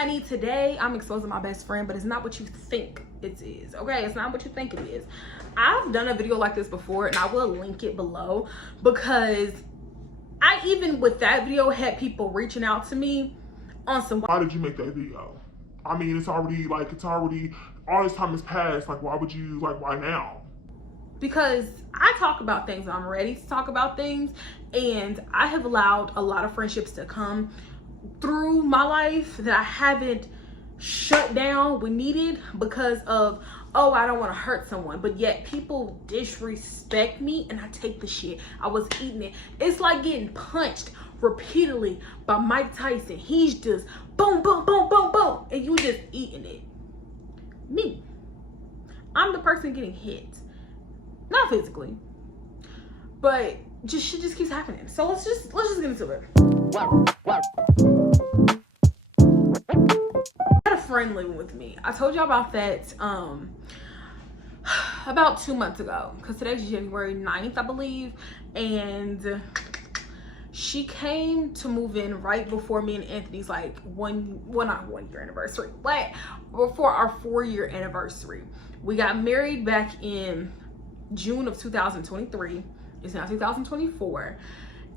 honey, today I'm exposing my best friend, but it's not what you think it is, okay? It's not what you think it is. I've done a video like this before, and I will link it below, because I, even with that video, had people reaching out to me on some, why did you make that video? I mean, it's already, all this time has passed. Like, why would you, why now? Because I talk about things, I'm ready to talk about things, and I have allowed a lot of friendships to come through my life that I haven't shut down when needed because of, oh, I don't want to hurt someone, but yet people disrespect me and I take the shit. I was eating it. It's like getting punched repeatedly by Mike Tyson. He's just boom, boom, boom, boom, boom, and you just eating it. Me, I'm the person getting hit, not physically, but just shit just keeps happening. So let's just get into it. I had a friend living with me. I told y'all about that about 2 months ago, because today's January 9th, I believe, and she came to move in right before me and Anthony's not 1 year anniversary, but before our 4-year anniversary. We got married back in June of 2023. It's now 2024.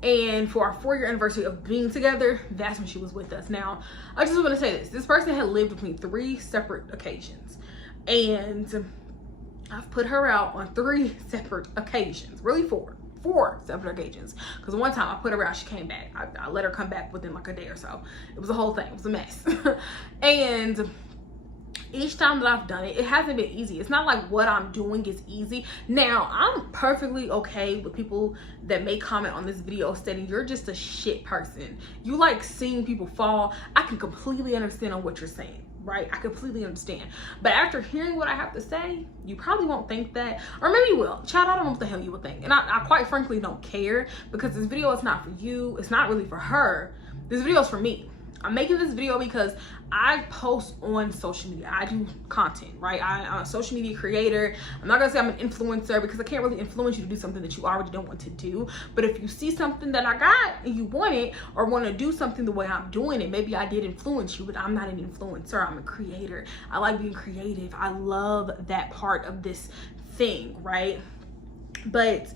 And for our 4-year anniversary of being together, that's when she was with us. Now, I just want to say this person had lived with me 3 separate occasions, and I've put her out on 3 separate occasions, really 4 separate occasions, because one time I put her out, she came back. I let her come back within like a day or so. It was a whole thing. It was a mess. And each time that I've done it, it hasn't been easy. It's not like what I'm doing is easy. Now, I'm perfectly okay with people that may comment on this video stating you're just a shit person. You like seeing people fall. I can completely understand on what you're saying, right? I completely understand. But after hearing what I have to say, you probably won't think that, or maybe you will. Child, I don't know what the hell you would think. And I quite frankly don't care, because this video is not for you. It's not really for her. This video is for me. I'm making this video because I post on social media. I do content, right? I'm a social media creator. I'm not gonna say I'm an influencer, because I can't really influence you to do something that you already don't want to do. But if you see something that I got and you want it, or want to do something the way I'm doing it, maybe I did influence you, but I'm not an influencer. I'm a creator. I like being creative. I love that part of this thing, right? But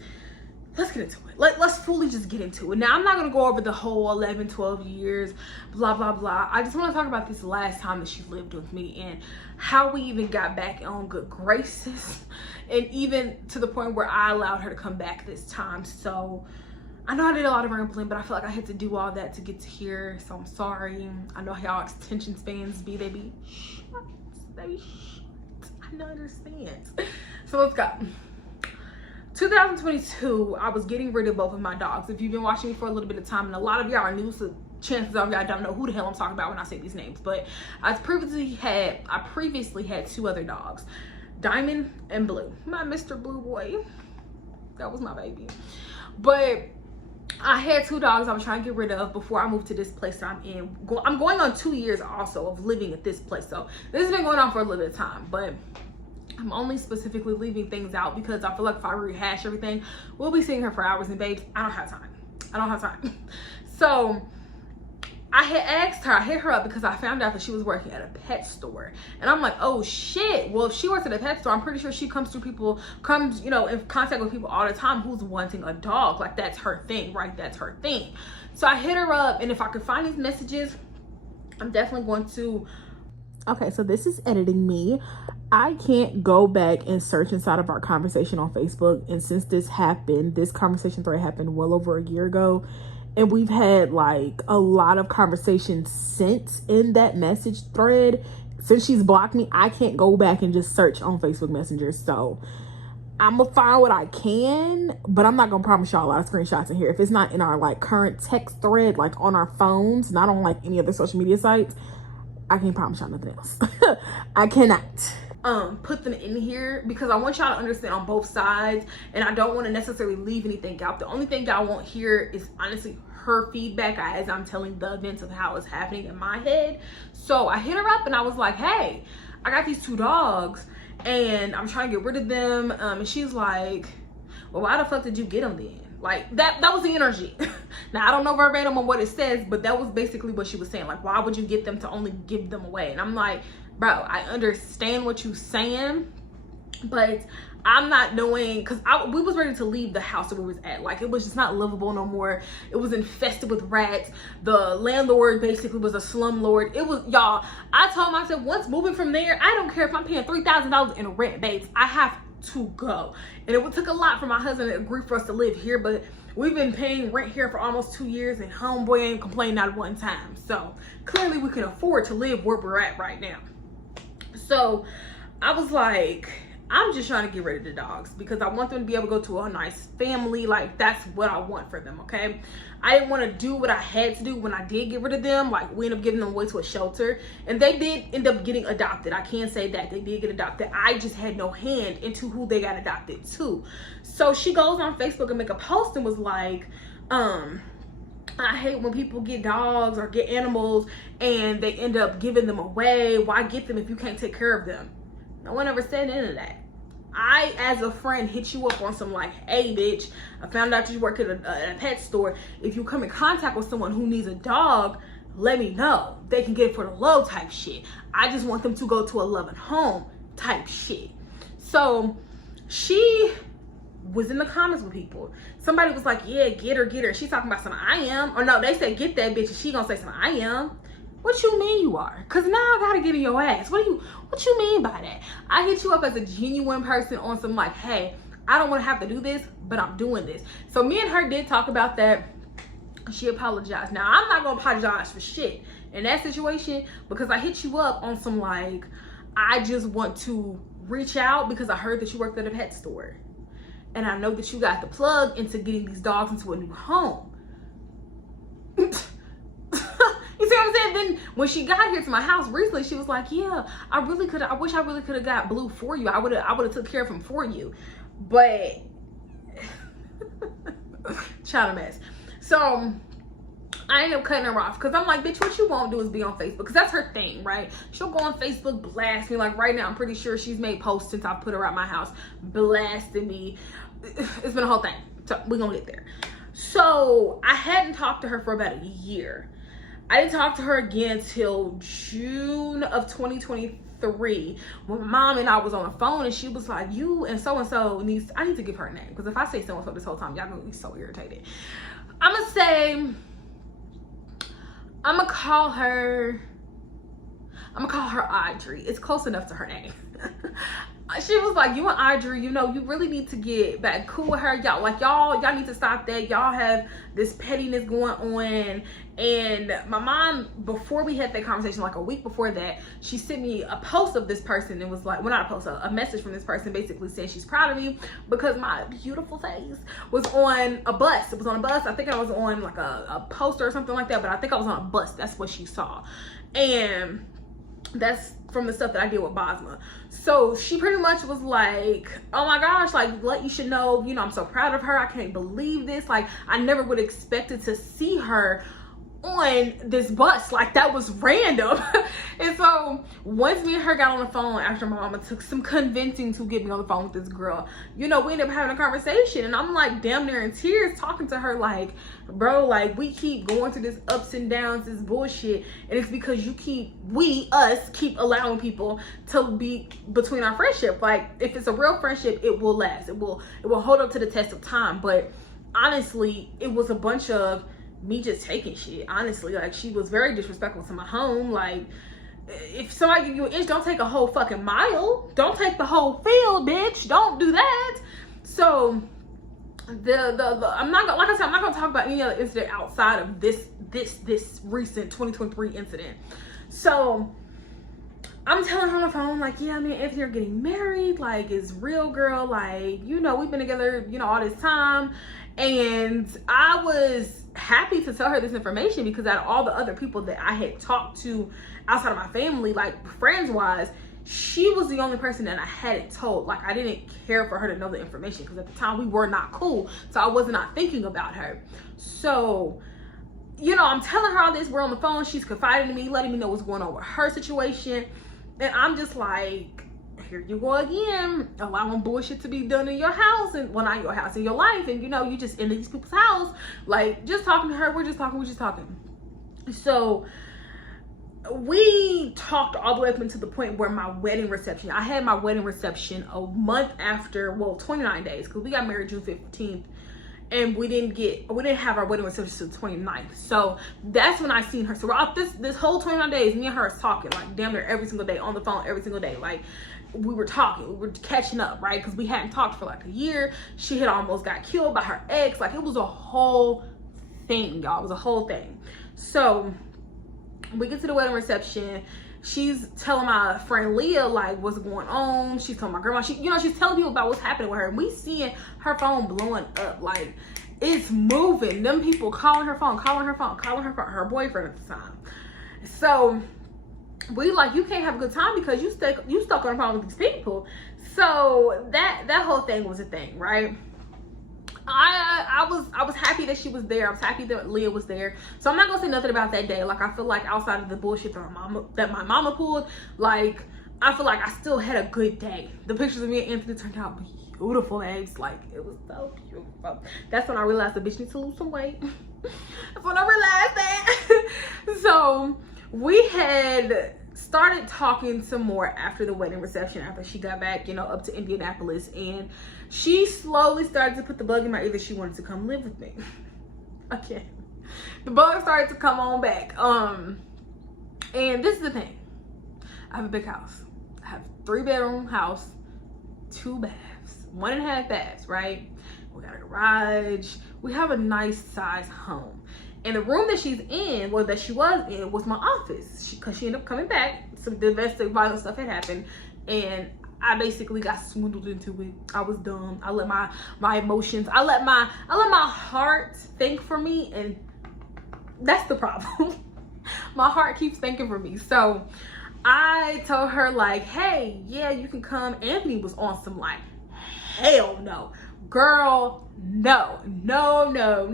let's get into it. Let's fully just get into it. Now, I'm not going to go over the whole 11, 12 years, blah, blah, blah. I just want to talk about this last time that she lived with me and how we even got back on good graces, and even to the point where I allowed her to come back this time. So I know I did a lot of rambling, but I feel like I had to do all that to get to here. So I'm sorry. I know how attention spans be. They be short. I don't understand. So let's go. 2022, I was getting rid of both of my dogs. If you've been watching me for a little bit of time, and a lot of y'all are new, so chances are y'all don't know who the hell I'm talking about when I say these names. But I previously had 2 other dogs, Diamond and Blue. My Mr. Blue Boy, that was my baby. But I had 2 dogs I was trying to get rid of before I moved to this place that I'm in. I'm going on 2 years also of living at this place, so this has been going on for a little bit of time. But I'm only specifically leaving things out because I feel like if I rehash everything, we'll be seeing her for hours, and babes, I don't have time. I don't have time. So I had asked her, I hit her up because I found out that she was working at a pet store. And I'm like, oh shit. Well, if she works at a pet store, I'm pretty sure she comes, you know, in contact with people all the time who's wanting a dog. Like, that's her thing, right? That's her thing. So I hit her up, and if I could find these messages, I'm definitely going to. Okay, so this is editing me. I can't go back and search inside of our conversation on Facebook. And since this conversation thread happened well over a year ago, and we've had like a lot of conversations since in that message thread. Since she's blocked me, I can't go back and just search on Facebook Messenger. So I'm gonna find what I can, but I'm not gonna promise y'all a lot of screenshots in here. If it's not in our like current text thread, like on our phones, not on like any other social media sites, I can't promise y'all nothing else. I cannot put them in here because I want y'all to understand on both sides, and I don't want to necessarily leave anything out. The only thing y'all won't hear is honestly her feedback as I'm telling the events of how it's happening in my head. So I hit her up and I was like, hey, I got these 2 dogs and I'm trying to get rid of them. And she's like, well, why the fuck did you get them then? Like that was the energy. Now I don't know verbatim on what it says, but that was basically what she was saying. Like, why would you get them to only give them away? And I'm like, bro, I understand what you're saying, but I'm not knowing, because we was ready to leave the house that we was at. Like, it was just not livable no more. It was infested with rats. The landlord basically was a slumlord. It was, y'all, I told myself, once moving from there, I don't care if I'm paying $3,000 in rent, babes. I have to go. And it took a lot for my husband to agree for us to live here, but we've been paying rent here for almost 2 years, and homeboy ain't complained not one time. So clearly we can afford to live where we're at right now. So I was like, I'm just trying to get rid of the dogs because I want them to be able to go to a nice family. Like, that's what I want for them, okay? I didn't want to do what I had to do when I did get rid of them. Like, we ended up giving them away to a shelter, and they did end up getting adopted. I can say that they did get adopted. I just had no hand into who they got adopted to. So she goes on Facebook and make a post and was like, I hate when people get dogs or get animals and they end up giving them away. Why get them if you can't take care of them? No one ever said any of that. I, as a friend, hit you up on some like, hey, bitch, I found out you work at a pet store. If you come in contact with someone who needs a dog, let me know. They can get it for the low type shit. I just want them to go to a loving home type shit. So she was in the comments with people. Somebody was like, yeah, get her. She's talking about something, I am. Or no, they said, get that bitch, and she gonna say something, I am. What you mean you are? Cause now I gotta get in your ass. What you mean by that? I hit you up as a genuine person on some like, hey, I don't wanna have to do this, but I'm doing this. So me and her did talk about that. She apologized. Now I'm not gonna apologize for shit in that situation because I hit you up on some like, I just want to reach out because I heard that you worked at a pet store. And I know that you got the plug into getting these dogs into a new home. You see what I'm saying? Then when she got here to my house recently, she was like, yeah, I wish I really could have got Blue for you. I would have took care of him for you. But child a mess. So I ended up cutting her off because I'm like, bitch, what you won't do is be on Facebook, because that's her thing, right? She'll go on Facebook, blast me. Like right now, I'm pretty sure she's made posts since I put her at my house, blasting me. It's been a whole thing. So we're gonna get there. So I hadn't talked to her for about a year. I didn't talk to her again until June of 2023 when my mom and I was on the phone, and she was like, you and so needs, I need to give her a name, because if I say so-and-so this whole time, y'all gonna be so irritated. I'm gonna call her Audrey. It's close enough to her name. She was like, you and Audrey, you know, you really need to get back cool with her. Y'all need to stop that. Y'all have this pettiness going on. And my mom, before we had that conversation, like a week before that, she sent me a post of this person. It was like, well, not a post, a message from this person basically saying she's proud of me because my beautiful face was on a bus. It was on a bus. I think I was on like a poster or something like that, but I think I was on a bus. That's what she saw. And that's from the stuff that I did with Bosma. So she pretty much was like, oh my gosh, like, you should know, you know, I'm so proud of her. I can't believe this. Like, I never would have expected to see her on this bus. Like, that was random. And so once me and her got on the phone after my mama took some convincing to get me on the phone with this girl, you know, we ended up having a conversation, and I'm like damn near in tears talking to her like, bro, like, we keep going through this ups and downs, this bullshit, and it's because you keep allowing people to be between our friendship. Like, if it's a real friendship, it will last, it will hold up to the test of time. But honestly, it was a bunch of me just taking shit. Honestly, like, she was very disrespectful to my home. Like, if somebody give you an inch, don't take a whole fucking mile. Don't take the whole field, bitch. Don't do that. So I'm not gonna, like I said, I'm not gonna talk about any other incident outside of this recent 2023 incident. So I'm telling her on the phone, like, yeah, me and Anthony are getting married. Like, it's real, girl. Like, you know, we've been together, you know, all this time. And I was happy to tell her this information because out of all the other people that I had talked to outside of my family, like friends wise, she was the only person that I hadn't told. Like, I didn't care for her to know the information because at the time we were not cool. So I was not thinking about her. So, you know, I'm telling her all this. We're on the phone. She's confiding in me, letting me know what's going on with her situation. And I'm just like, here you go again, allowing bullshit to be done in your house, and well, not your house, in your life, and you know, you just in these people's house, like, just talking to her, we're just talking. So we talked all the way up until the point where my wedding reception, I had my wedding reception a month after, well, 29 days, because we got married June 15th, and we didn't have our wedding reception until 29th. So that's when I seen her. So off this whole 29 days, me and her is talking like damn near every single day, on the phone every single day. Like, we were talking, we were catching up, right? Because we hadn't talked for like a year. She had almost got killed by her ex. Like, it was a whole thing, y'all. It was a whole thing. So we get to the wedding reception. She's telling my friend Leah like what's going on. She's telling my grandma, she's telling people about what's happening with her. And we seeing her phone blowing up, like it's moving. Them people calling her phone, her boyfriend at the time. So we like, you can't have a good time because you stuck on the phone with these people. So that whole thing was a thing, right? I was happy that she was there. I was happy that Leah was there. So I'm not gonna say nothing about that day. Like, I feel like outside of the bullshit that my mama pulled, like, I feel like I still had a good day. The pictures of me and Anthony turned out beautiful, babes. Like, it was so beautiful. That's when I realized the bitch needs to lose some weight. That's when I realized that. So we had started talking some more after the wedding reception, after she got back, up to Indianapolis, and she slowly started to put the bug in my ear that she wanted to come live with me. Again, the bug started to come on back. And this is the thing. I have a big house. I have a 3-bedroom house, 2 baths, 1.5 baths, right? We got a garage. We have a nice size home. And the room that she's in, well, that she was in, was my office. Because she ended up coming back. Some domestic violence stuff had happened. And I basically got swindled into it. I was dumb. I let my emotions, I let my heart think for me. And that's the problem. My heart keeps thinking for me. So I told her, like, hey, yeah, you can come. Anthony was on some, like, hell no. Girl, no. Hell no.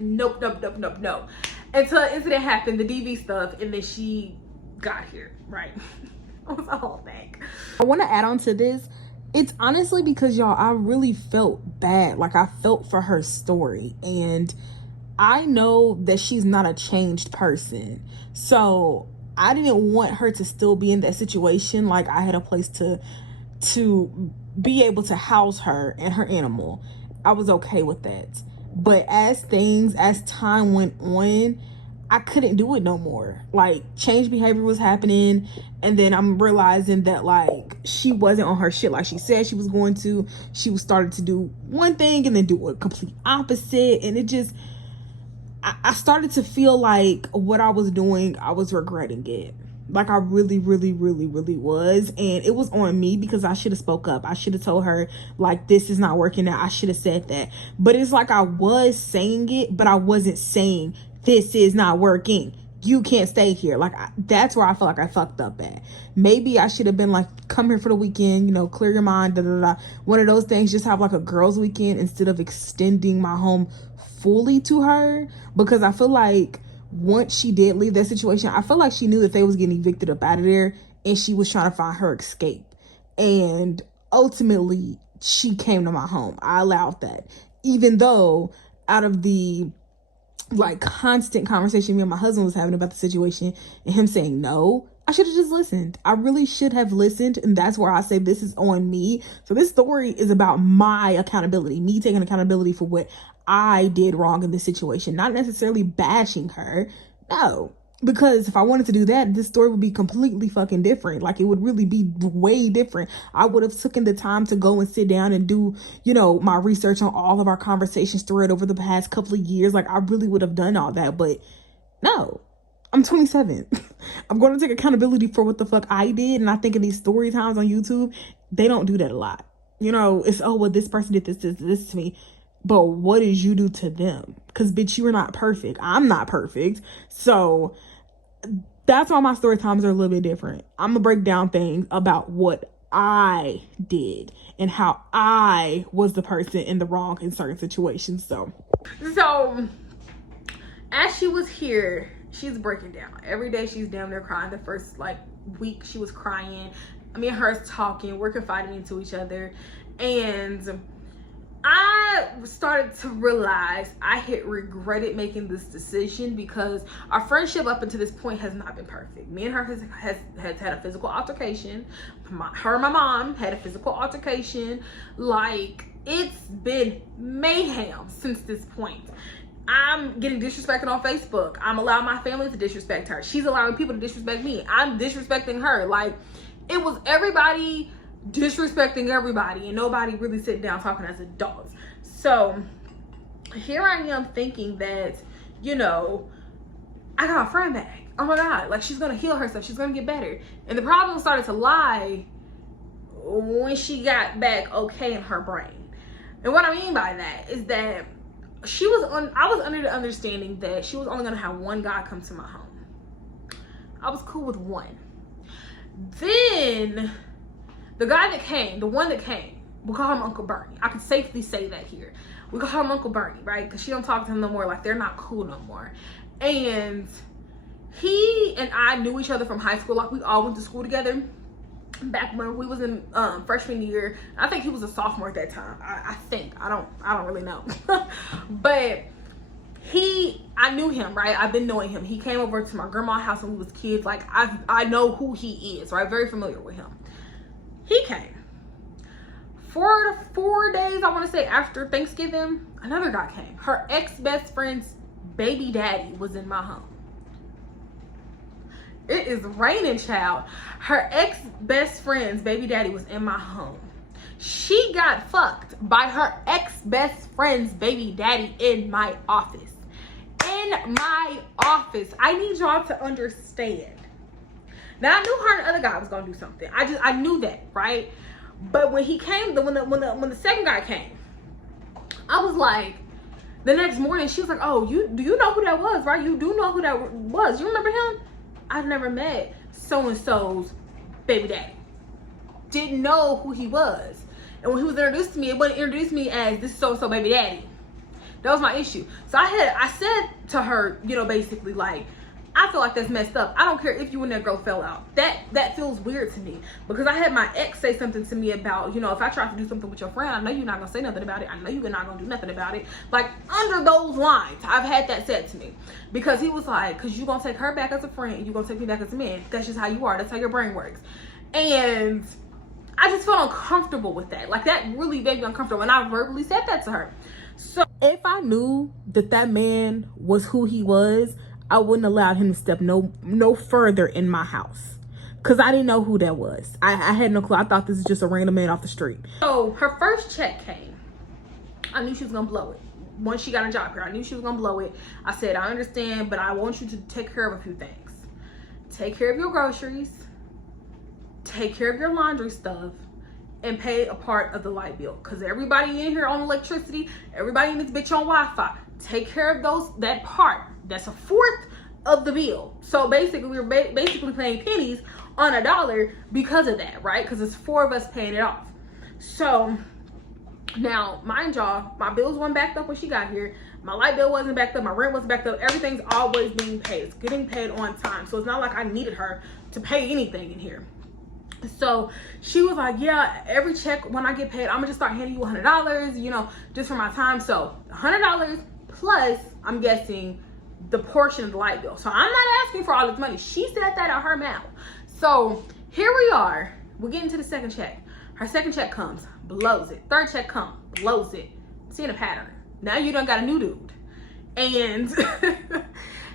Nope. Until an incident happened, the DV stuff, and then she got here, right? It was a whole thing. I want to add on to this. It's honestly because, y'all, I really felt bad. Like, I felt for her story, and I know that she's not a changed person. So I didn't want her to still be in that situation. Like, I had a place to be able to house her and her animal. I was okay with that. But as time went on, I couldn't do it no more. Like, change behavior was happening, and then I'm realizing that, like, she wasn't on her shit like she said she was going to. She was starting to do one thing and then do a complete opposite, and it just, I started to feel like what I was doing, I was regretting it. Like, I really was. And it was on me because I should have spoke up. I should have told her, like, this is not working out. I should have said that. But it's like I was saying it, but I wasn't saying this is not working. You can't stay here. Like, that's where I feel like I fucked up at. Maybe I should have been like, come here for the weekend, clear your mind, One of those things, just have like a girls' weekend instead of extending my home fully to her. Because I feel like once she did leave that situation, I feel like she knew that they was getting evicted up out of there, and she was trying to find her escape. And ultimately, she came to my home. I allowed that. Even though out of the, like, constant conversation me and my husband was having about the situation and him saying no, I should have just listened. I really should have listened. And that's where I say this is on me. So this story is about my accountability, me taking accountability for what I did wrong in this situation, not necessarily bashing her. No, because if I wanted to do that, this story would be completely fucking different. Like, it would really be way different. I would have taken the time to go and sit down and do, my research on all of our conversations thread over the past couple of years. Like, I really would have done all that. But no, I'm 27. I'm going to take accountability for what the fuck I did. And I think in these story times on YouTube, they don't do that a lot. It's, oh, well, this person did this to me. But what did you do to them? Because, bitch, you are not perfect. I'm not perfect. So that's why my story times are a little bit different. I'm going to break down things about what I did and how I was the person in the wrong in certain situations. So as she was here, she's breaking down. Every day she's down there crying. The first like week she was crying. Me and her is talking, we're confiding into each other. And I started to realize I had regretted making this decision because our friendship up until this point has not been perfect. Me and her has had a physical altercation. Her and my mom had a physical altercation. Like, it's been mayhem since this point. I'm getting disrespected on Facebook. I'm allowing my family to disrespect her. She's allowing people to disrespect me. I'm disrespecting her. Like, it was everybody disrespecting everybody and nobody really sitting down talking as adults. So here I am thinking that, you know, I got a friend back. Oh my God, like she's gonna heal herself. She's gonna get better. And the problem started to lie when she got back okay in her brain. And what I mean by that is that I was under the understanding that she was only gonna have one guy come to my home. I was cool with one. Then the guy that came, the one that came, we'll call him Uncle Bernie. I can safely say that here. We call him Uncle Bernie, right? Because she don't talk to him no more. Like, they're not cool no more. And he and I knew each other from high school. Like, we all went to school together back when we was in freshman year. I think he was a sophomore at that time. I think. I don't really know. But I knew him, right? I've been knowing him. He came over to my grandma's house when we was kids. Like, I know who he is, right? Very familiar with him. He came. 4 days, I want to say, after Thanksgiving, another guy came. Her ex-best friend's baby daddy was in my home. It is raining, child. Her ex-best friend's baby daddy was in my home. She got fucked by her ex-best friend's baby daddy in my office. In my office. I need y'all to understand. Now, I knew her and the other guy was gonna do something. I knew that, right? But when he came, when the second guy came, I was like, the next morning, she was like, "Oh, do you know who that was, right? You do know who that was. You remember him? I've never met so-and-so's baby daddy. Didn't know who he was. And when he was introduced to me, it wasn't introduced me as this so-and-so baby daddy. That was my issue. So I said to her, you know, basically like, I feel like that's messed up. I don't care if you and that girl fell out. That feels weird to me. Because I had my ex say something to me about, you know, if I try to do something with your friend, I know you're not going to say nothing about it. I know you're not going to do nothing about it. Like, under those lines, I've had that said to me. Because he was like, because you're going to take her back as a friend and you're going to take me back as a man. That's just how you are. That's how your brain works. And I just felt uncomfortable with that. Like, that really made me uncomfortable. And I verbally said that to her. So if I knew that man was who he was, I wouldn't allow him to step no further in my house. Because I didn't know who that was. I had no clue. I thought this was just a random man off the street. So her first check came. I knew she was going to blow it. Once she got a job here, I knew she was going to blow it. I said, I understand, but I want you to take care of a few things. Take care of your groceries. Take care of your laundry stuff. And pay a part of the light bill. Because everybody in here on electricity, everybody in this bitch on Wi-Fi. Take care of that part. That's a fourth of the bill. So basically, we're basically paying pennies on a dollar because of that, right? Because it's 4 of us paying it off. So now, mind y'all, my bills weren't backed up when she got here. My light bill wasn't backed up. My rent wasn't backed up. Everything's always being paid. It's getting paid on time. So it's not like I needed her to pay anything in here. So she was like, yeah, every check when I get paid, I'm gonna just start handing you $100, you know, just for my time. So $100 plus, I'm guessing, the portion of the light bill. So I'm not asking for all this money. She said that out of her mouth. So here we are. We're getting to the second check. Her second check comes, blows it. Third check comes, blows it. Seeing a pattern. Now you done got a new dude. And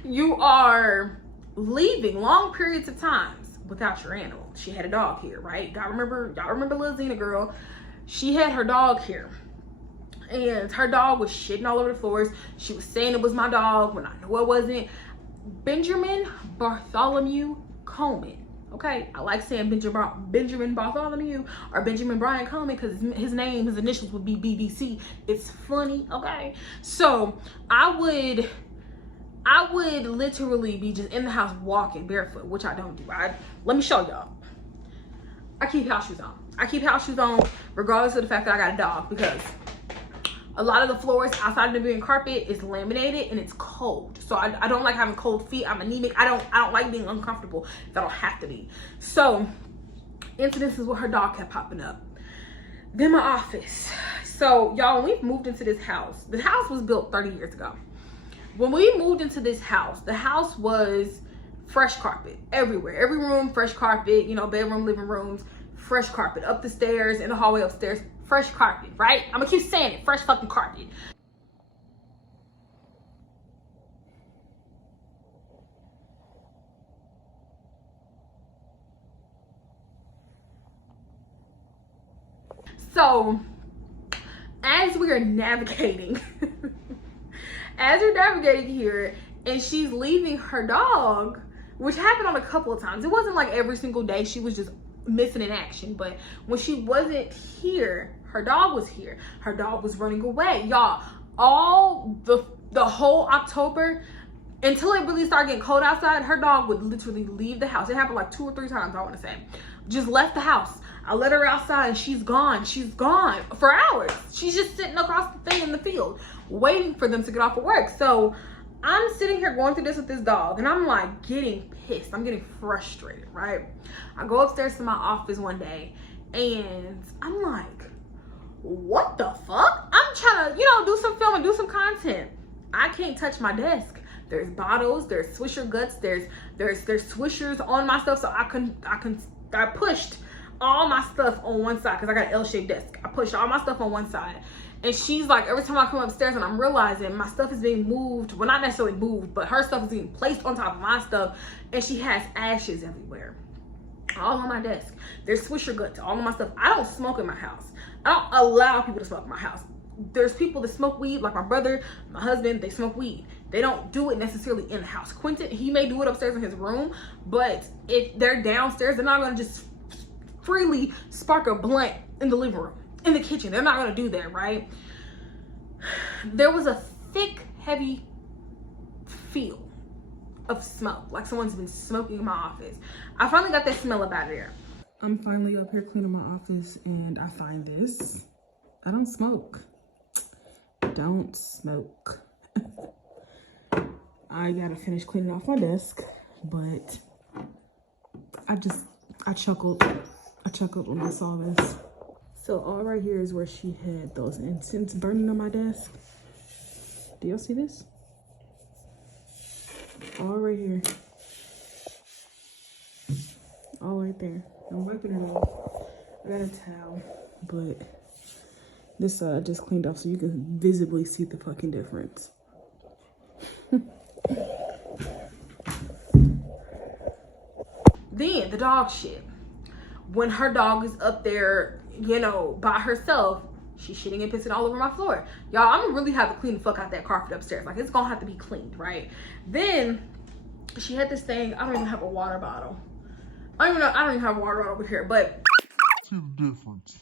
you are leaving long periods of times without your animal. She had a dog here, right? Y'all remember Lil Zena girl? She had her dog here. And her dog was shitting all over the floors. She was saying it was my dog when I knew it wasn't. Benjamin Bartholomew Coleman. Okay, I like saying Benjamin Bartholomew or Benjamin Brian Coleman because his initials would be BBC. It's funny, okay? So I would literally be just in the house walking barefoot, which I don't do. Let me show y'all. I keep house shoes on. I keep house shoes on regardless of the fact that I got a dog, because A lot of the floors outside of the being carpet is laminated and it's cold. So I don't like having cold feet. I'm anemic. I don't like being uncomfortable if I don't have to be. So incidences where her dog kept popping up. Then my office. So y'all, when we moved into this house, the house was built 30 years ago. When we moved into this house, the house was fresh carpet everywhere. Every room, fresh carpet, you know, bedroom, living rooms, fresh carpet. Up the stairs, in the hallway upstairs, fresh carpet, right? I'm gonna keep saying it, fresh fucking carpet. So, as we are navigating, as we're navigating here, and she's leaving her dog, which happened on a couple of times. It wasn't like every single day she was just missing in action, but when she wasn't here, her dog was here. Her dog was running away. Y'all, all the whole October, until it really started getting cold outside, her dog would literally leave the house. It happened like 2 or 3 times, I want to say. Just left the house. I let her outside and she's gone. She's gone for hours. She's just sitting across the thing in the field, waiting for them to get off of work. So I'm sitting here going through this with this dog, and I'm like getting pissed. I'm getting frustrated, right? I go upstairs to my office one day, and I'm like, what the fuck? I'm trying to, you know, do some filming, do some content. I can't touch my desk. There's bottles, there's Swisher guts, there's Swishers on my stuff, so I pushed all my stuff on one side because I got an L-shaped desk. I pushed all my stuff on one side. And she's like, every time I come upstairs and I'm realizing my stuff is being moved, well, not necessarily moved, but her stuff is being placed on top of my stuff, and she has ashes everywhere. All on my desk. There's Swisher guts, all of my stuff. I don't smoke in my house. I don't allow people to smoke in my house. There's people that smoke weed, like my brother, my husband, they smoke weed. They don't do it necessarily in the house. Quentin, he may do it upstairs in his room, but if they're downstairs, they're not gonna just freely spark a blunt in the living room, in the kitchen. They're not gonna do that, right? There was a thick, heavy feel of smoke, like someone's been smoking in my office. I finally got that smell up out of there. I'm finally up here cleaning my office, and I find this. I don't smoke. Don't smoke. I gotta finish cleaning off my desk, but I chuckled when I saw this. So all right here is where she had those incense burning on my desk. Do y'all see this? All right here. All right there. I'm wiping it off. I got a towel, but this I just cleaned off so you can visibly see the fucking difference. Then the dog shit. When her dog is up there, you know, by herself, she's shitting and pissing all over my floor. Y'all, I'm gonna really have to clean the fuck out that carpet upstairs. Like, it's gonna have to be cleaned, right? Then she had this thing. I don't even have a water bottle. I don't even have a water bottle over here, but See the difference.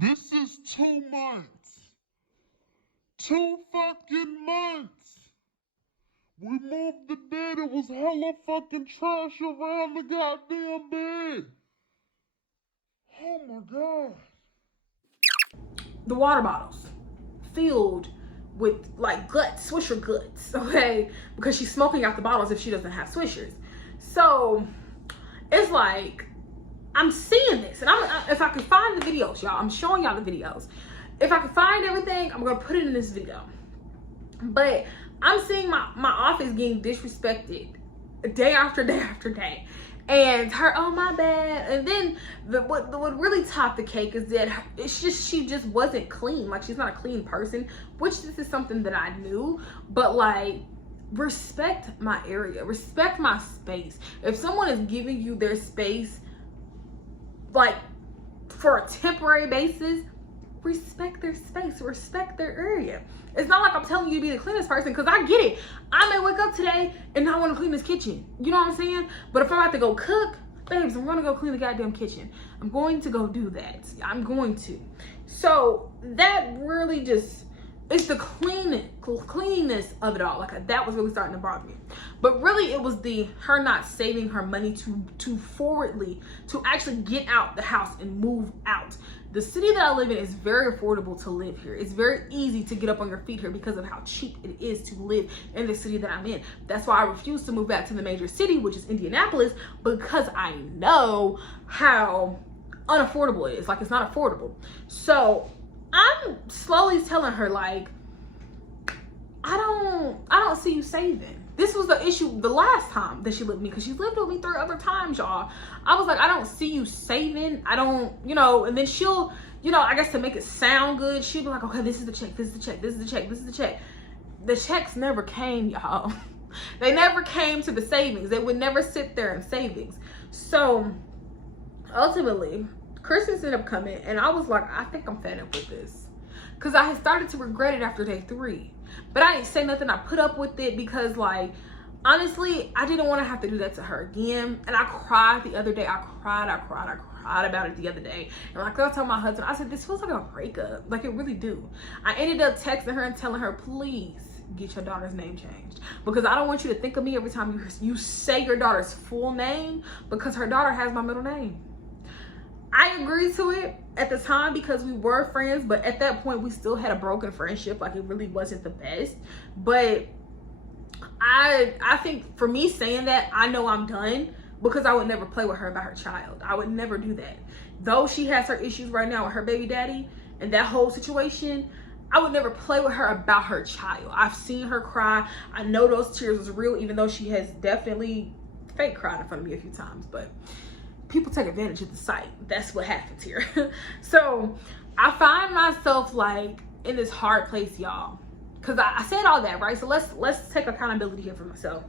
This is 2 months. 2 fucking months. We moved the bed. It was hella fucking trash around the goddamn bed. Oh my god. the water bottles filled with like guts, Swisher guts, okay? Because she's smoking out the bottles if she doesn't have Swishers. So it's like, I'm seeing this, and if I can find the videos, y'all, I'm showing y'all the videos. If I can find everything, I'm gonna put it in this video. But I'm seeing my office getting disrespected day after day after day. And her, oh my bad. And then what really topped the cake is that she just wasn't clean. Like, she's not a clean person, which this is something that I knew, but like, respect my area, respect my space. If someone is giving you their space, like for a temporary basis, respect their space, respect their area. It's not like I'm telling you to be the cleanest person, because I get it. I may wake up today and not want to clean this kitchen. You know what I'm saying? But if I'm about to go cook, babes, I'm going to go clean the goddamn kitchen. I'm going to go do that. I'm going to. So that really just it's the cleanness of it all. Like, that was really starting to bother me. But really, it was her not saving her money to actually get out the house and move out. The city that I live in is very affordable to live here. It's very easy to get up on your feet here because of how cheap it is to live in the city that I'm in. That's why I refuse to move back to the major city, which is Indianapolis, because I know how unaffordable it is. Like, it's not affordable. So I'm slowly telling her, like, I don't see you saving. This was the issue the last time that she lived with me, because she lived with me 3 other times, y'all. I was like, I don't see you saving. I don't, and then she'll, I guess to make it sound good, she'll be like, okay, this is the check, this is the check, this is the check, this is the check. The checks never came, y'all. They never came to the savings. They would never sit there in savings. So ultimately, Christmas ended up coming, and I was like, I think I'm fed up with this. Because I had started to regret it after day 3. But I didn't say nothing. I put up with it because, like, honestly, I didn't want to have to do that to her again. And I cried the other day. I cried about it the other day. And like I told my husband, I said, this feels like a breakup. Like, it really do. I ended up texting her and telling her, please get your daughter's name changed. Because I don't want you to think of me every time you say your daughter's full name, because her daughter has my middle name. I agreed to it at the time because we were friends, but at that point we still had a broken friendship. Like, it really wasn't the best. But I think for me saying that, I know I'm done, because I would never play with her about her child. I would never do that. Though she has her issues right now with her baby daddy and that whole situation, I would never play with her about her child. I've seen her cry. I know those tears was real, even though she has definitely fake cried in front of me a few times. But people take advantage of the sight. That's what happens here. So I find myself, like, in this hard place, y'all, because I said all that, right? So let's take accountability here for myself.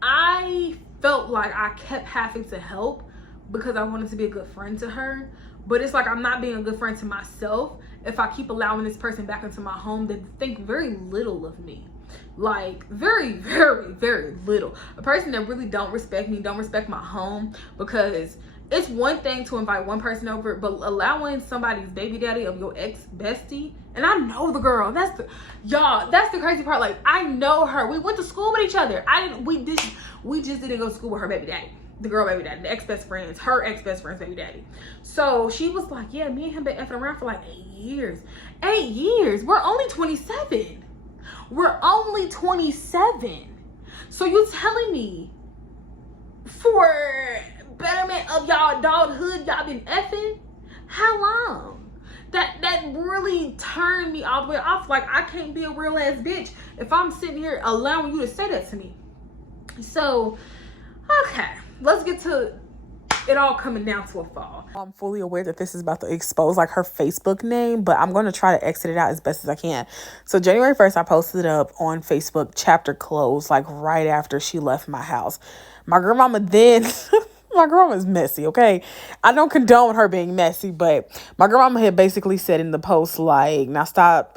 I felt like I kept having to help because I wanted to be a good friend to her, but it's like I'm not being a good friend to myself if I keep allowing this person back into my home that think very little of me. Like, very, very, very little. A person that really don't respect me, don't respect my home, because it's one thing to invite one person over, but allowing somebody's baby daddy of your ex-bestie, and I know the girl, that's the crazy part. Like, I know her. We went to school with each other. We just didn't go to school with her baby daddy. The girl baby daddy, the ex-best friends, her ex-best friend's baby daddy. So she was like, yeah, me and him been effing around for like 8 years. 8 years. We're only 27. We're only 27. So you telling me for betterment of y'all adulthood, y'all been effing? How long? That really turned me all the way off. Like, I can't be a real ass bitch if I'm sitting here allowing you to say that to me. So, okay, let's get to it all coming down to a fall. I'm fully aware that this is about to expose, like, her Facebook name, but I'm going to try to exit it out as best as I can. So January 1st, I posted up on Facebook, chapter closed, like right after she left my house. My grandmama then... My grandma's messy, okay? I don't condone her being messy, but my grandmama had basically said in the post, like, now stop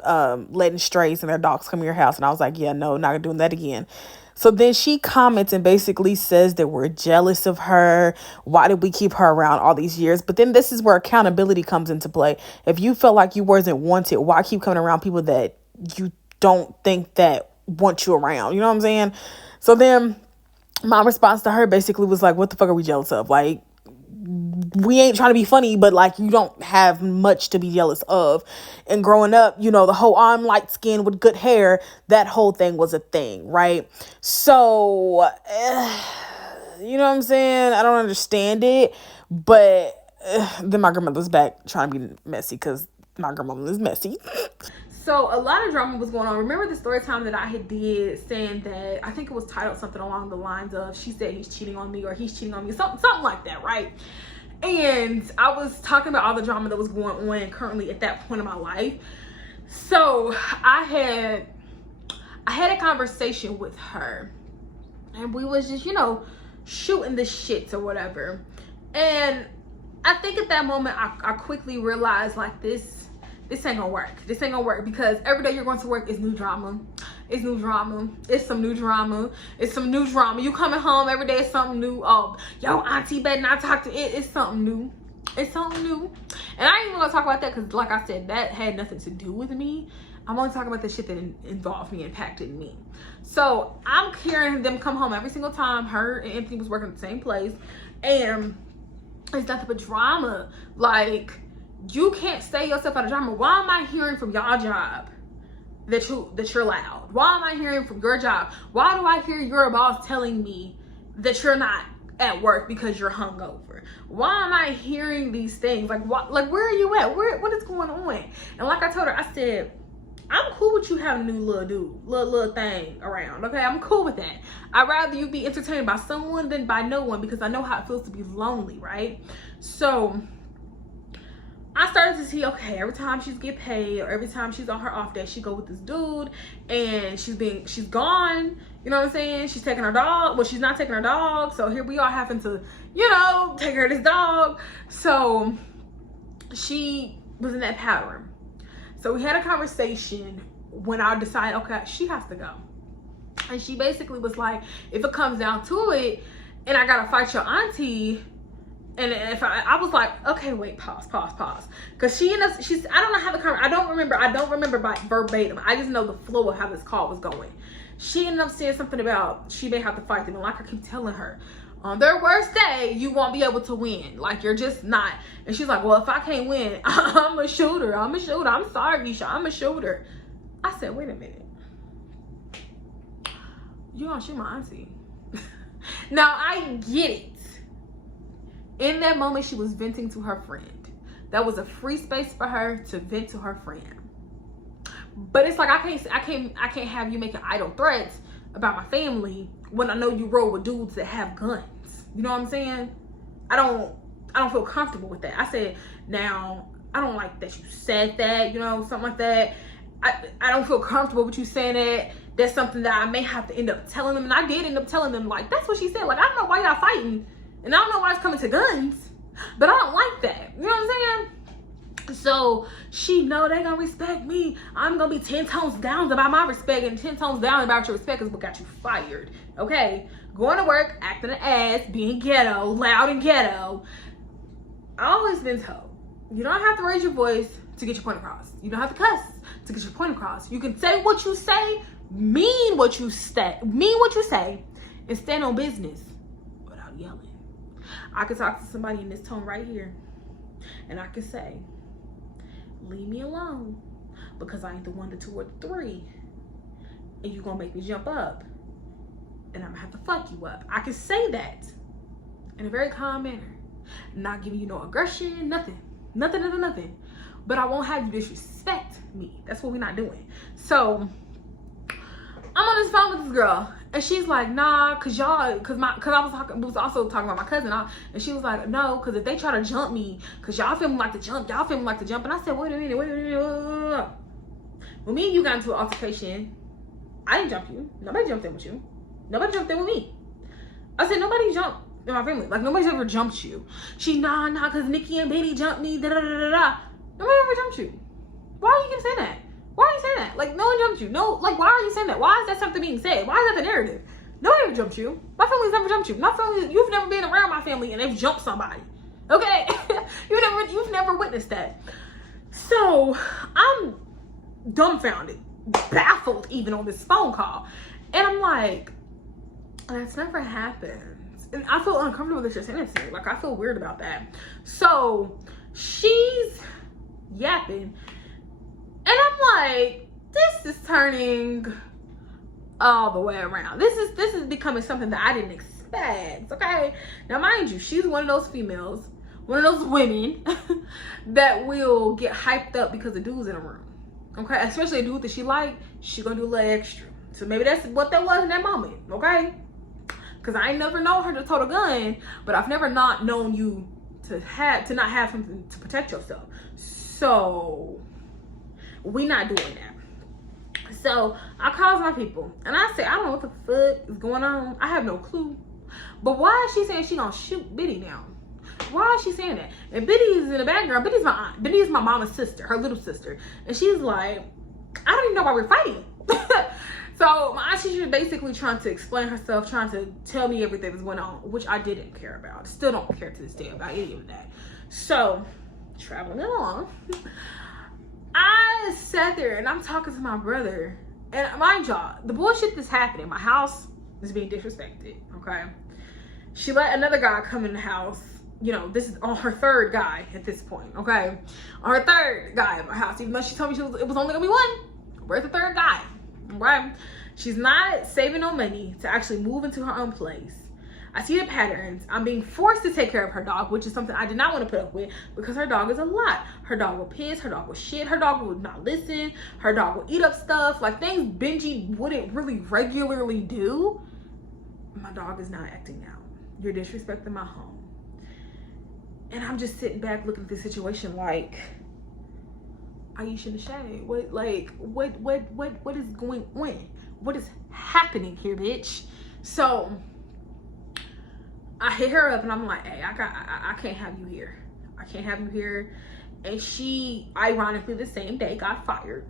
letting strays and their dogs come to your house. And I was like, yeah, no, not doing that again. So then she comments and basically says that we're jealous of her. Why did we keep her around all these years? But then this is where accountability comes into play. If you felt like you wasn't wanted, why keep coming around people that you don't think that want you around? You know what I'm saying? So then my response to her basically was like, what the fuck are we jealous of? Like, we ain't trying to be funny, but like, you don't have much to be jealous of. And growing up, the whole I'm light skinned with good hair, that whole thing was a thing, right? So, you know what I'm saying? I don't understand it, but then my grandmother's back trying to be messy because my grandmother is messy. So a lot of drama was going on. Remember the story time that I had did saying that, I think it was titled something along the lines of, she said he's cheating on me or he's cheating on me, something like that, right? And I was talking about all the drama that was going on currently at that point in my life. So I had a conversation with her and we was just, shooting the shit or whatever. And I think at that moment, I quickly realized, like, this ain't gonna work. This ain't gonna work because every day you're going to work is new drama. It's new drama. It's some new drama. It's some new drama. You coming home every day is something new. Oh, yo, auntie better not talk to it. It's something new. It's something new. And I ain't even gonna talk about that because, like I said, that had nothing to do with me. I'm only talking about the shit that involved me, impacted me. So I'm hearing them come home every single time. Her and Anthony was working at the same place, and it's nothing but drama. Like, you can't stay yourself out of drama. Why am I hearing from y'all job that you're loud? Why am I hearing from your job? Why do I hear your boss telling me that you're not at work because you're hungover? Why am I hearing these things? Like, what? Like, where are you at? What is going on? And like I told her, I said, I'm cool with you having a new little thing around. Okay, I'm cool with that. I'd rather you be entertained by someone than by no one, because I know how it feels to be lonely, right? So I started to see, okay, every time she's get paid or every time she's on her off day, she go with this dude, and she's gone. You know what I'm saying? She's taking her dog. Well, she's not taking her dog. So here we are having to, you know, take her this dog. So she was in that pattern. So we had a conversation when I decided, okay, she has to go. And she basically was like, if it comes down to it and I gotta fight your auntie, and if I was like, okay, wait, pause. Cause I don't know how the conversation, I don't remember by verbatim. I just know the flow of how this call was going. She ended up saying something about she may have to fight them. And like I keep telling her, on their worst day, you won't be able to win. Like, you're just not. And she's like, well, if I can't win, I'm a shooter. I'm sorry, Isha, I'm a shooter. I said, wait a minute. You gonna shoot my auntie? Now, I get it. In that moment, she was venting to her friend. That was a free space for her to vent to her friend. But it's like, I can't have you making idle threats about my family when I know you roll with dudes that have guns. You know what I'm saying? I don't feel comfortable with that. I said, now, I don't like that you said that, you know, something like that. I don't feel comfortable with you saying that. That's something that I may have to end up telling them. And I did end up telling them, like, that's what she said. Like, I don't know why y'all fighting. And I don't know why it's coming to guns. But I don't like that. You know what I'm saying? So she know they gonna respect me. I'm gonna be 10 tones down about my respect, and 10 tones down about your respect is what got you fired. Okay? Going to work, acting an ass, being ghetto, loud and ghetto. I've always been told, you don't have to raise your voice to get your point across. You don't have to cuss to get your point across. You can say what you say, mean what you say, and stand on business without yelling. I could talk to somebody in this tone right here, and I could say, leave me alone, because I ain't the 1, the 2, or the 3, and you gonna make me jump up, and I'm gonna have to fuck you up. I can say that in a very calm manner, not giving you no aggression, nothing. But I won't have you disrespect me. That's what we're not doing. So I'm on this phone with this girl, and she's like, nah, cause I was also talking about my cousin, and she was like, no, cause if they try to jump me, cause y'all feel me like to jump, and I said, wait a minute. When me and you got into an altercation, I didn't jump you. Nobody jumped in with you. Nobody jumped in with me. I said, nobody jumped in my family. Like, nobody's ever jumped you. She, nah, cause Nikki and Benny jumped me, Nobody ever jumped you. Why are you gonna say that? Why are you saying that? Like, no one jumped you. No, like, why are you saying that? Why is that something being said? Why is that the narrative? No one ever jumped you. My family's never jumped you. You've never been around my family and they've jumped somebody. Okay? You've never witnessed that. So I'm dumbfounded, baffled even on this phone call. And I'm like, that's never happened. And I feel uncomfortable that you're saying it to me. Like, I feel weird about that. So she's yapping. And I'm like, this is turning all the way around. This is becoming something that I didn't expect. Okay? Now, mind you, she's one of those females, one of those women that will get hyped up because the dude's in a room. Okay? Especially a dude that she like, she gonna do a little extra. So maybe that's what that was in that moment. Okay? Because I ain't never known her to tote a gun, but I've never not known you to not have something to protect yourself. So we not doing that. So I calls my people and I say, I don't know what the fuck is going on. I have no clue. But why is she saying she gonna shoot Biddy now? Why is she saying that? And Biddy is in the background. Biddy's my aunt. Biddy is my mama's sister, her little sister. And she's like, I don't even know why we're fighting. So my teacher basically trying to explain herself, trying to tell me everything that was going on, which I didn't care about. Still don't care to this day about any of that. So, traveling along, I sat there and I'm talking to my brother. And mind y'all, the bullshit that's happening, my house is being disrespected, okay? She let another guy come in the house. You know, this is on her third guy at this point, okay? On her third guy in my house, even though she told me it was only gonna be one. Where's the third guy? Right? She's not saving no money to actually move into her own place. I see the patterns. I'm being forced to take care of her dog, which is something I did not want to put up with because her dog is a lot. Her dog will piss, her dog will shit, her dog will not listen, her dog will eat up stuff, like things Benji wouldn't really regularly do. My dog is not acting out. You're disrespecting my home. And I'm just sitting back looking at this situation like, Aisha in the shade. What is going on? What is happening here, bitch? So I hit her up and I'm like, hey, I can't have you here. I can't have you here. And she, ironically, the same day got fired.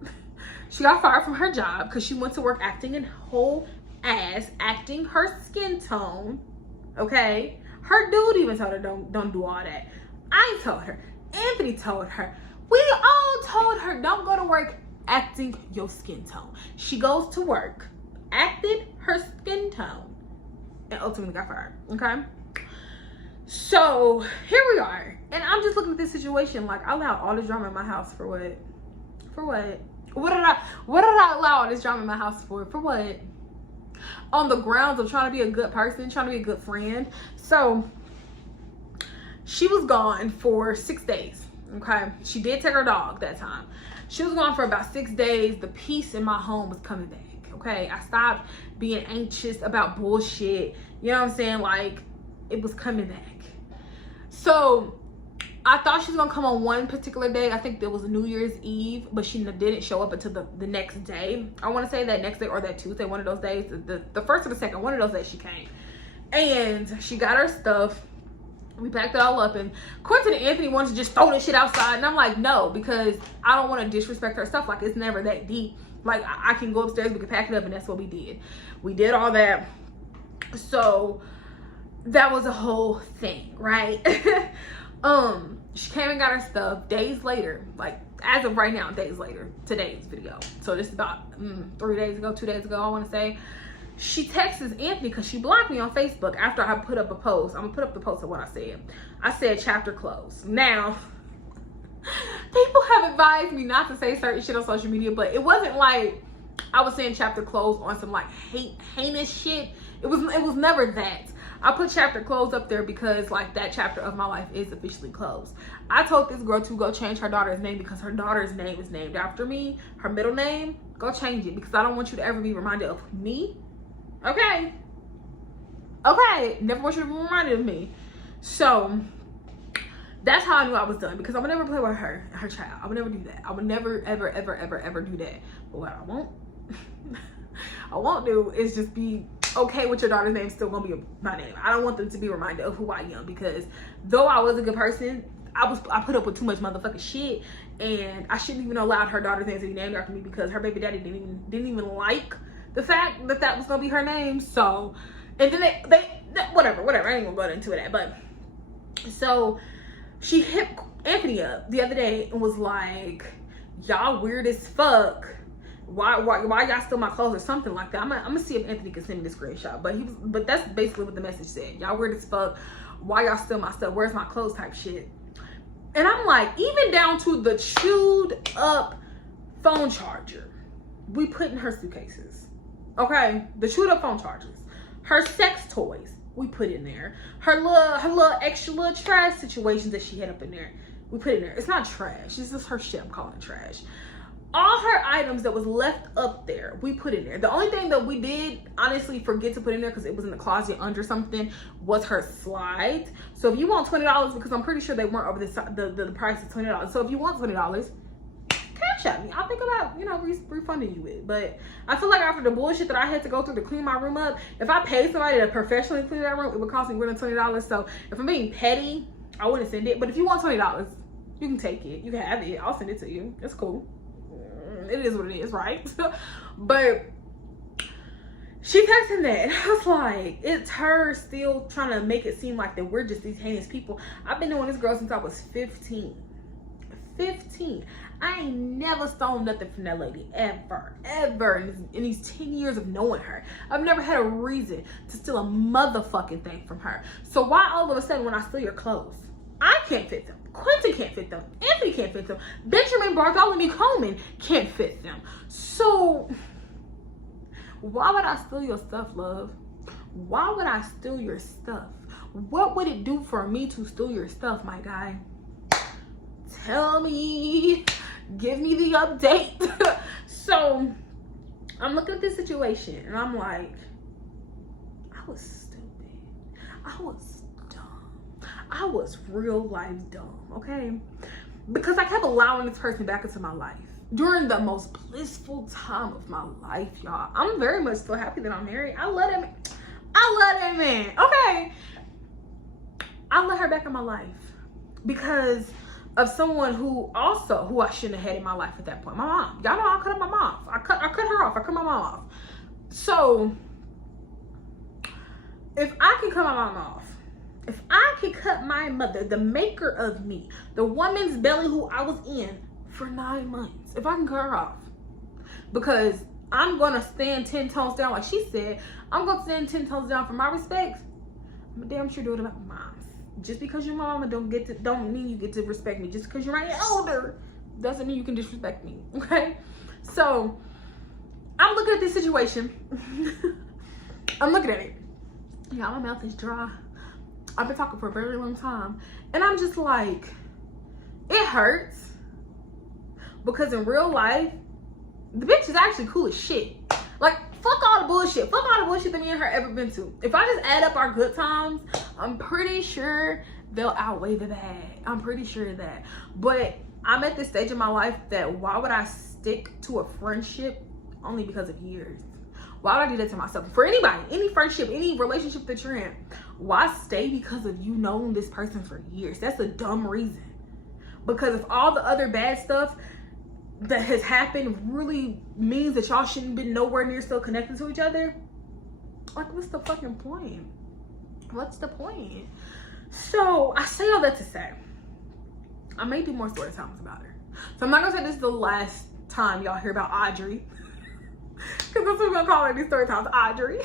She got fired from her job because she went to work acting in whole ass, acting her skin tone. Okay? Her dude even told her don't do all that. I told her. Anthony told her. We all told her don't go to work acting your skin tone. She goes to work, acted her skin tone, and ultimately got fired. Okay? So here we are. And I'm just looking at this situation like, I allowed all this drama in my house for what? For what? What did I allow all this drama in my house for? For what? On the grounds of trying to be a good person, trying to be a good friend. So she was gone for 6 days. Okay, she did take her dog that time. She was gone for about 6 days. The peace in my home was coming back. Okay, I stopped being anxious about bullshit. You know what I'm saying? Like, it was coming back. So I thought she was gonna come on one particular day. I think there was a New Year's Eve, but she didn't show up until the next day. I want to say that next day or that Tuesday, one of those days, the first or the second, one of those days she came. And she got her stuff. We packed it all up, and Quentin and Anthony wanted to just throw this shit outside, and I'm like, no, because I don't want to disrespect her stuff. Like, it's never that deep. Like, I can go upstairs, we can pack it up, and that's what we did. We did all that. So that was a whole thing, right? She came and got her stuff days later, like as of right now, days later, today's video. So this is about 2 days ago, I want to say. She texts Anthony because she blocked me on Facebook after I put up a post. I'm gonna put up the post of what I said. I said chapter closed. Now, people have advised me not to say certain shit on social media, but it wasn't like I was saying chapter closed on some like heinous shit. It was never that. I put chapter closed up there because like that chapter of my life is officially closed. I told this girl to go change her daughter's name because her daughter's name is named after me. Her middle name, go change it because I don't want you to ever be reminded of me. Okay. Okay. Never want you to be reminded of me. So that's how I knew I was done, because I would never play with her child. I would never do that. I would never, ever, ever, ever, ever do that. But what I won't do is just be okay with your daughter's name still gonna be my name. I don't want them to be reminded of who I am, because though I was a good person, I put up with too much motherfucking shit, and I shouldn't even allowed her daughter's name to be named after me because her baby daddy didn't even like the fact that that was gonna be her name. So, and then they whatever, I ain't gonna go into that. But so she hit Anthony up the other day and was like, y'all weird as fuck. Why y'all steal my clothes or something like that. I'm gonna see if Anthony can send me the screenshot. But that's basically what the message said. Y'all weird as fuck. Why y'all steal my stuff? Where's my clothes type shit? And I'm like, even down to the chewed up phone charger we put in her suitcases. Okay, the chewed up phone chargers. Her sex toys we put in there. Her little extra little trash situations that she had up in there, we put in there. It's not trash. It's just her shit. I'm calling it trash. All her items that was left up there, we put in there. The only thing that we did honestly forget to put in there, because it was in the closet under something, was her slides. So if you want $20, because I'm pretty sure they weren't over the price is $20. So if you want $20, cash at me. I'll think about, refunding you it. But I feel like after the bullshit that I had to go through to clean my room up, if I paid somebody to professionally clean that room, it would cost me more than $20. So if I'm being petty, I wouldn't send it. But if you want $20, you can take it. You can have it. I'll send it to you. It's cool. It is what it is, right? But She texted him that, and I was like, it's her still trying to make it seem like that we're just these heinous people. I've been knowing this girl since I was 15. 15. I ain't never stolen nothing from that lady, ever in these 10 years of knowing her. I've never had a reason to steal a motherfucking thing from her. So why all of a sudden when I steal your clothes, I can't fit them, Quentin can't fit them, Anthony can't fit them, Benjamin Bartholomew Coleman can't fit them? So why would I steal your stuff, love? Why would I steal your stuff? What would it do for me to steal your stuff, my guy? Tell me, give me the update. So I'm looking at this situation and I'm like, I was stupid. I was dumb. I was real life dumb, okay? Because I kept allowing this person back into my life during the most blissful time of my life, y'all. I'm very much so happy that I'm married. I love that man, okay? I let her back in my life because of someone who I shouldn't have had in my life at that point. My mom. Y'all know I cut my mom. I cut her off. I cut my mom off. So if I can cut my mom off, if I can cut my mother, the maker of me, the woman's belly who I was in for 9 months, if I can cut her off, because I'm gonna stand 10 toes down, like she said, I'm gonna stand 10 toes down for my respects. I'm damn sure do it about my mom's. Just because you're my mama don't mean you get to respect me. Just because you're my elder doesn't mean you can disrespect me. Okay? So I'm looking at this situation. I'm looking at it. Yeah, my mouth is dry. I've been talking for a very long time. And I'm just like, it hurts. Because in real life, the bitch is actually cool as shit. Like, fuck all the bullshit. Fuck all the bullshit that me and her ever been to. If I just add up our good times, I'm pretty sure they'll outweigh the bad. I'm pretty sure of that. But I'm at this stage in my life that why would I stick to a friendship only because of years? Why would I do that to myself? For anybody, any friendship, any relationship that you're in, why stay because of you knowing this person for years? That's a dumb reason. Because if all the other bad stuff that has happened really means that y'all shouldn't be nowhere near still connected to each other, like, what's the fucking point? What's the point? So I say all that to say, I may do more story times about her. So I'm not gonna say this is the last time y'all hear about Audrey, because that's what we're gonna call her these story times, Audrey.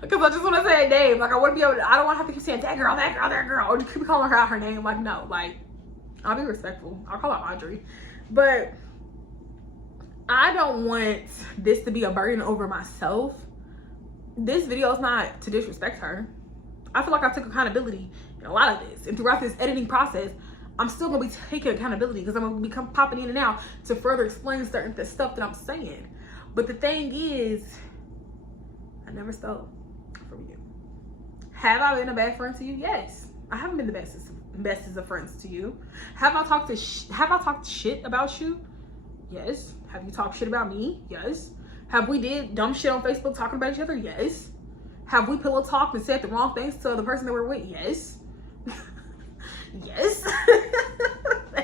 Because I just want to say a name. Like, I want to be able to, I don't want to have to keep saying that girl, or just keep calling her out her name. Like, no, like, I'll be respectful. I'll call her Audrey. But I don't want this to be a burden over myself. This video is not to disrespect her. I feel like I took accountability in a lot of this. And throughout this editing process, I'm still going to be taking accountability because I'm going to be popping in and out to further explain certain stuff that I'm saying. But the thing is, I never stole from you. Have I been a bad friend to you? Yes. I haven't been the bestest of friends to you. Have I talked shit about you? Yes. Have you talked shit about me? Yes. Have we did dumb shit on Facebook talking about each other? Yes. Have we pillow talked and said the wrong things to the person that we're with? Yes. Yes.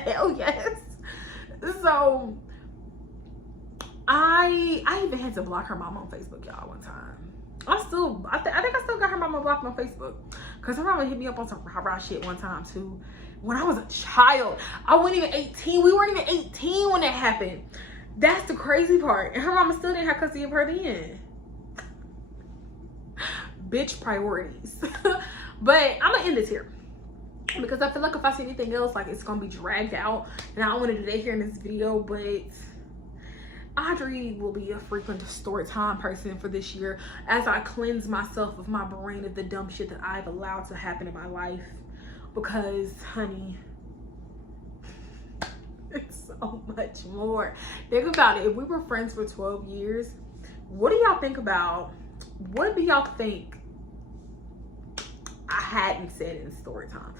Hell yes. So I even had to block her mom on Facebook, y'all, one time. I think I still got her mama blocked on Facebook, because her mama hit me up on some rah-rah shit one time too when I was a child. I wasn't even 18. We weren't even 18 when that happened. That's the crazy part. And her mama still didn't have custody of her then. Bitch priorities. But I'm gonna end this here, because I feel like if I say anything else, like, it's gonna be dragged out, and I don't want to do that here in this video. But Audrey will be a frequent story time person for this year as I cleanse myself of my brain of the dumb shit that I've allowed to happen in my life. Because, honey, it's so much more. Think about it. If we were friends for 12 years, what do y'all think about, what do y'all think I hadn't said in story time?